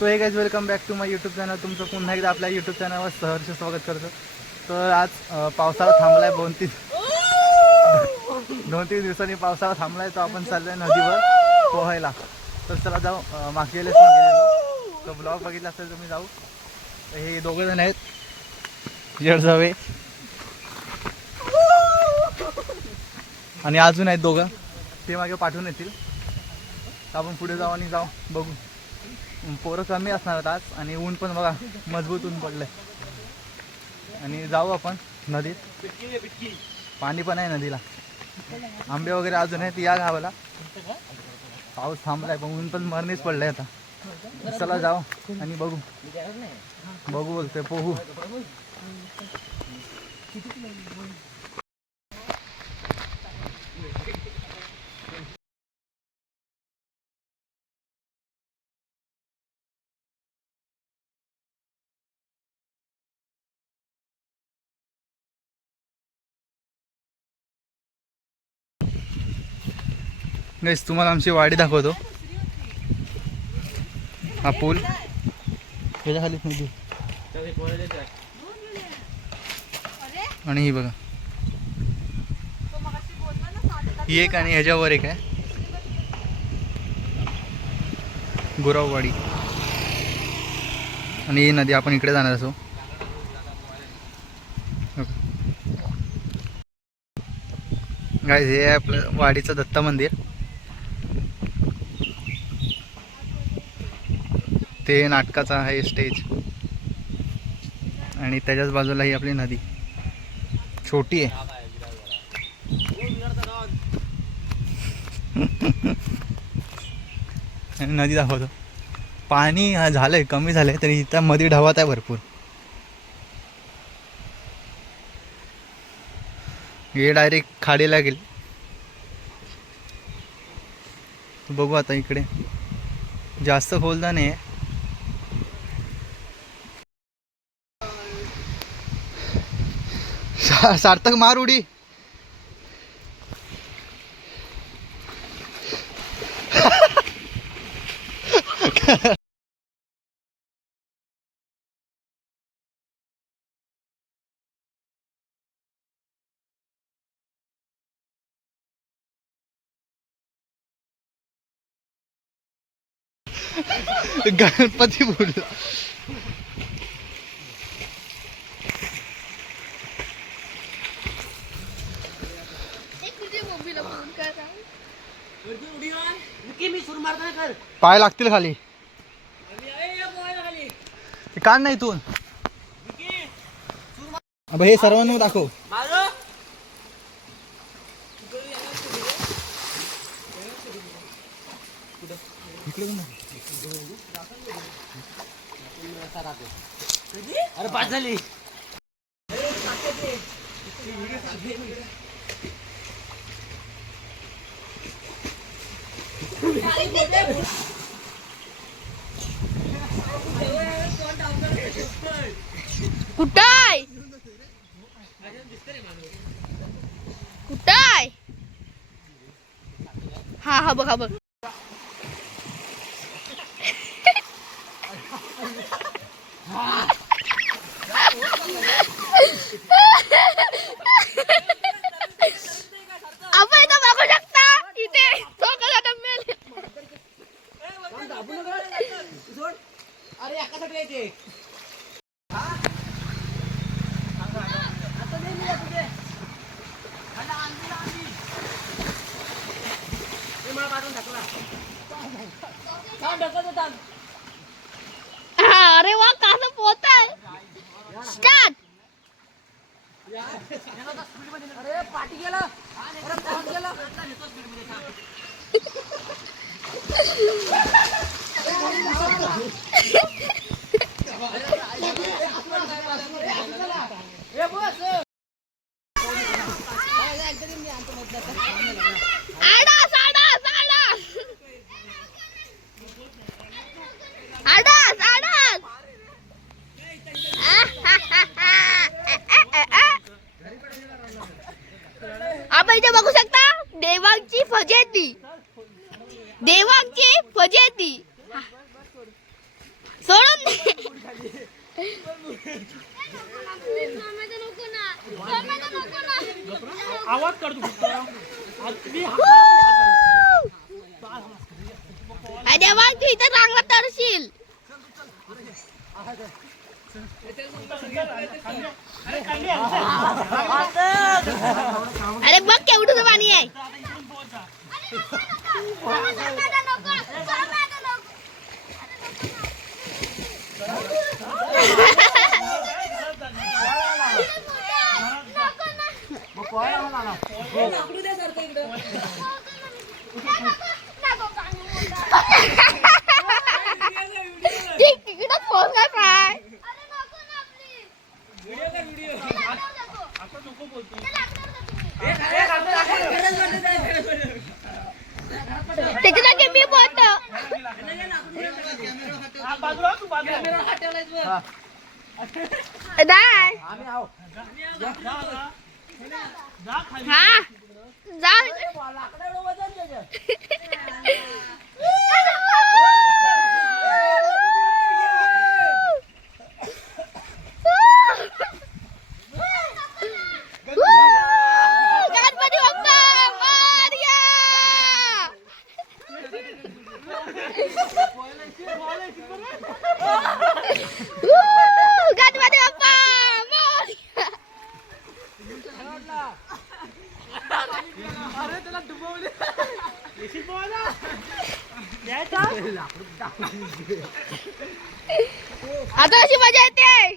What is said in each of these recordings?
So hey guys welcome back to my YouTube channel तुमचं पुन्हा एकदा आपल्या यूट्यूब चॅनलवर सहर्ष स्वागत करतो. तर आज अं, पावसाळा थांबलाय दोन तीन दोन तीन दिवसांनी पावसाळा थांबलाय तो आपण चाललोय नदीवर पोहायला. तर चला जाऊ अं, मागच्या पण गेलेलो. तर ब्लॉग बघितला असेल तुम्ही जाऊ. हे दोघे जण आहेत. जडजावे आणि अजून आहेत दोघं. ते मागे पाठवून येतील. तर आपण पुढे जाऊ आणि जाऊ. बघू. पोरं कमी असणार आहेत आज आणि ऊन पण बघा मजबूत ऊन पडलंय. आणि जाऊ आपण नदीत. पाणी पण आहे नदीला. आंबे वगैरे अजून आहेत या गावाला. पाऊस थांबलाय पण ऊन पण मरणीच पडलंय आता. चला जाऊ आणि बघू. बघू बोलतोय पोहू. गाईस तुम्हाला आमची वाडी दाखवतो. हा पूल. त्याच्याखाली आणि ही बघा. ही एक आणि ह्याच्यावर एक आहे. गुराववाडी. आणि ही नदी आपण इकडे जाणार असो. गाईज हे आहे आपलं वाडीचं दत्ता मंदिर. ते नाटकाचा आहे स्टेज. आणि त्याच्याच बाजूला ही आपली नदी. छोटी आहे. आणि नदी दाखवतो. पाणी झालंय कमी झालंय तरी इथं मध्ये ढवात आहे भरपूर. हे डायरेक्ट खाडीला गेल. बघू आता इकडे. जास्त खोलदा नाही सा- सार्थक मार उडी. गणपती बोलला. पाय लागतील खाली. काढ नाही तू अब हे सर्वांना दाखव. अरे पाच झाली. हा हा बघ हा बघ आपण इथं बघू शकता इथे दोघं जण मेले. अरे एकासाठी यायचे हा, अरे वा कसं पोहत स्टार्ट अरे पाठी गेला. अरे पळत गेला. इथे बघू शकता? देवांची फजेती. देवांची फजेती. नको ना नको ना आवाज तू इथं चांगला तरशील अरे बघ केवढं पाणी आहे ठीक तिकडं फोन काय जागी मी बोलतो बाजूला 啊？आता अशी मजा येते.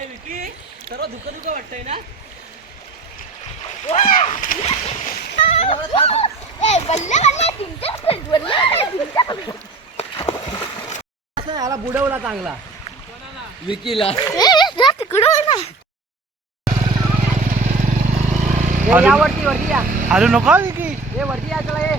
ए विकी. सर्व धुकं धुकं वाटतंय ना? ए, बल्ले बल्ले तुमच्या बल्ले बल्ले तुमच्या असं याला बुडवला चांगला. विकीला. तिकडं वरती वरती या. अरे नको की ये वरती या चला ये